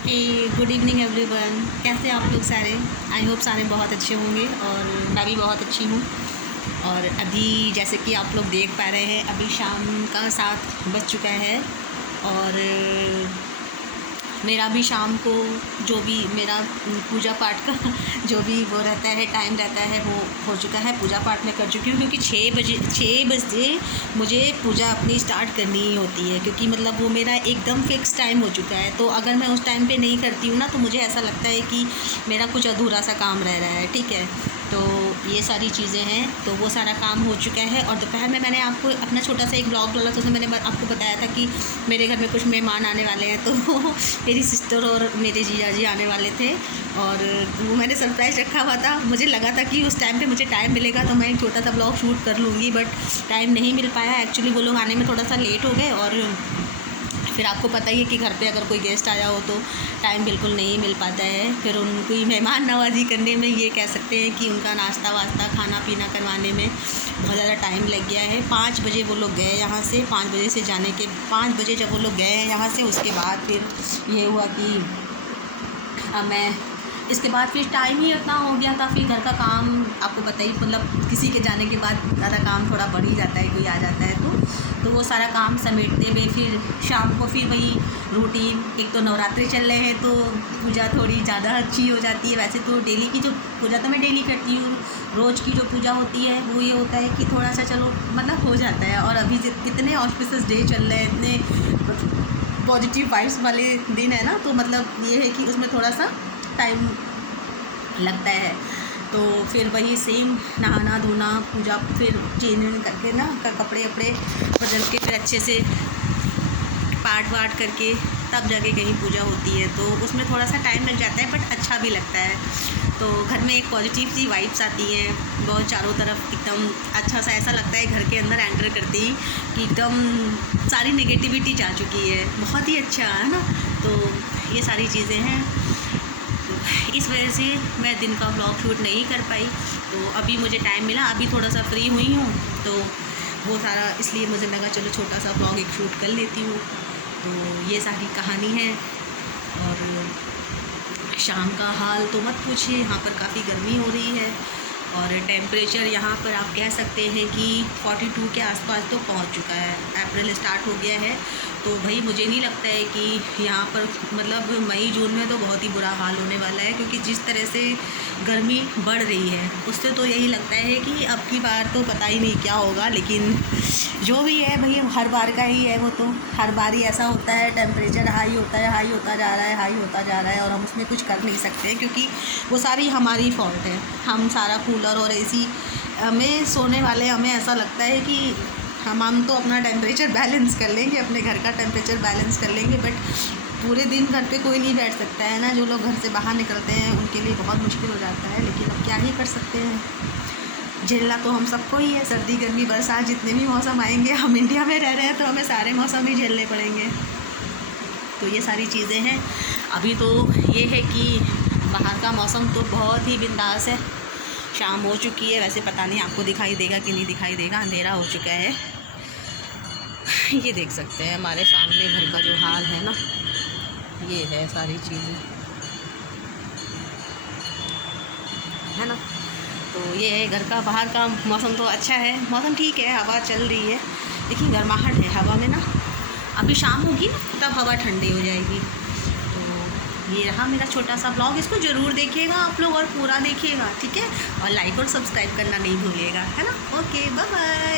हे good evening everyone. कैसे हैं आप लोग सारे? आई होप सारे बहुत अच्छे होंगे और मैं भी बहुत अच्छी हूँ। और अभी जैसे कि आप लोग देख पा रहे हैं, अभी शाम का 7 बज चुका है और मेरा भी शाम को जो भी मेरा पूजा पाठ का जो भी वो रहता है, टाइम रहता है, वो हो चुका है। पूजा पाठ मैं कर चुकी हूँ क्योंकि 6 बजे मुझे पूजा अपनी स्टार्ट करनी ही होती है, क्योंकि मतलब वो मेरा एकदम फिक्स टाइम हो चुका है। तो अगर मैं उस टाइम पे नहीं करती हूँ ना, तो मुझे ऐसा लगता है कि मेरा कुछ अधूरा सा काम रह रहा है। ठीक है, तो ये सारी चीज़ें हैं, तो वो सारा काम हो चुका है। और दोपहर में मैंने आपको अपना छोटा सा एक ब्लॉग डाला था, उसमें मैंने आपको बताया था कि मेरे घर में कुछ मेहमान आने वाले हैं। तो मेरी सिस्टर और मेरे जीजा जी आने वाले थे और वो मैंने सरप्राइज़ रखा हुआ था। मुझे लगा था कि उस टाइम पे मुझे टाइम मिलेगा तो मैं एक छोटा सा ब्लॉग शूट कर लूँगी, बट टाइम नहीं मिल पाया। एक्चुअली वो लोग आने में थोड़ा सा लेट हो गए और फिर आपको पता ही है कि घर पे अगर कोई गेस्ट आया हो तो टाइम बिल्कुल नहीं मिल पाता है। फिर उनकी मेहमान नवाजी करने में, ये कह सकते हैं कि उनका नाश्ता वास्ता खाना पीना करवाने में बहुत ज़्यादा टाइम लग गया है। 5 बजे वो लोग गए यहाँ से। 5 बजे से जाने के 5 बजे जब वो लोग गए हैं यहाँ से, उसके बाद फिर ये हुआ कि अब मैं इसके बाद फिर टाइम ही इतना हो गया था। फिर घर का काम आपको बताइए, मतलब किसी के जाने के बाद ज़्यादा काम थोड़ा बढ़ ही जाता है, कोई आ जाता है तो वो सारा काम समेटते हुए फिर शाम को फिर वही रूटीन। एक तो नवरात्रि चल रहे हैं तो पूजा थोड़ी ज़्यादा अच्छी हो जाती है। वैसे तो डेली की जो पूजा तो मैं डेली करती हूँ, रोज़ की जो पूजा होती है वो ये होता है कि थोड़ा सा चलो मतलब हो जाता है। और अभी कितने ऑस्पिशियस डे चल रहे हैं, इतने पॉजिटिव वाइब्स वाले दिन है ना, तो मतलब ये है कि उसमें थोड़ा सा टाइम लगता है। तो फिर वही सेम नहाना धोना पूजा, फिर चेंज करके ना कपड़े वपड़े बदल के फिर अच्छे से पाठ वाट करके तब जाके कहीं पूजा होती है। तो उसमें थोड़ा सा टाइम लग जाता है, बट अच्छा भी लगता है। तो घर में एक पॉजिटिव सी वाइब्स आती हैं बहुत, चारों तरफ एकदम अच्छा सा ऐसा लगता है घर के अंदर एंटर करते ही कि एकदम सारी नेगेटिविटी जा चुकी है। बहुत ही अच्छा है ना। तो ये सारी चीज़ें हैं, इस वजह से मैं दिन का ब्लॉग शूट नहीं कर पाई। तो अभी मुझे टाइम मिला, अभी थोड़ा सा फ्री हुई हूँ, तो वो सारा इसलिए मुझे लगा चलो छोटा सा ब्लॉग एक शूट कर लेती हूँ। तो ये सारी कहानी है। और शाम का हाल तो मत पूछिए, यहाँ पर काफ़ी गर्मी हो रही है और टेम्परेचर यहाँ पर आप कह सकते हैं कि 42 के आसपास तो पहुँच चुका है। अप्रैल स्टार्ट हो गया है, तो भाई मुझे नहीं लगता है कि यहाँ पर मतलब मई जून में तो बहुत ही बुरा हाल होने वाला है, क्योंकि जिस तरह से गर्मी बढ़ रही है उससे तो यही लगता है कि अब की बार तो पता ही नहीं क्या होगा। लेकिन जो भी है भाई, हर बार का ही है वो, तो हर बार ही ऐसा होता है। टेम्परेचर हाई होता है, हाई होता जा रहा है, हाई होता जा रहा है, और हम उसमें कुछ कर नहीं सकते हैं क्योंकि वो सारी हमारी फॉल्ट है। हम सारा कूलर और एसी में सोने वाले, हमें ऐसा लगता है कि हम तो अपना टेम्परेचर बैलेंस कर लेंगे, अपने घर का टेम्परेचर बैलेंस कर लेंगे, बट पूरे दिन घर पे कोई नहीं बैठ सकता है ना। जो लोग घर से बाहर निकलते हैं उनके लिए बहुत मुश्किल हो जाता है, लेकिन अब क्या ही कर सकते हैं, झेलना तो हम सबको ही है। सर्दी गर्मी बरसात जितने भी मौसम आएंगे, हम इंडिया में रह रहे हैं तो हमें सारे मौसम ही झेलने पड़ेंगे। तो ये सारी चीज़ें हैं। अभी तो ये है कि बाहर का मौसम तो बहुत ही बिंदास है। शाम हो चुकी है, वैसे पता नहीं आपको दिखाई देगा कि नहीं दिखाई देगा, अंधेरा हो चुका है। ये देख सकते हैं हमारे सामने घर का जो हाल है ना, ये है सारी चीज़ें, है ना। तो ये है घर का। बाहर का मौसम तो अच्छा है, मौसम ठीक है, हवा चल रही है, लेकिन गर्माहट है हवा में ना। अभी शाम होगी तब हवा ठंडी हो जाएगी। तो ये रहा मेरा छोटा सा ब्लॉग, इसको ज़रूर देखिएगा आप लोग और पूरा देखिएगा, ठीक है। और लाइक और सब्सक्राइब करना नहीं भूलिएगा, है ना। Okay, bye bye.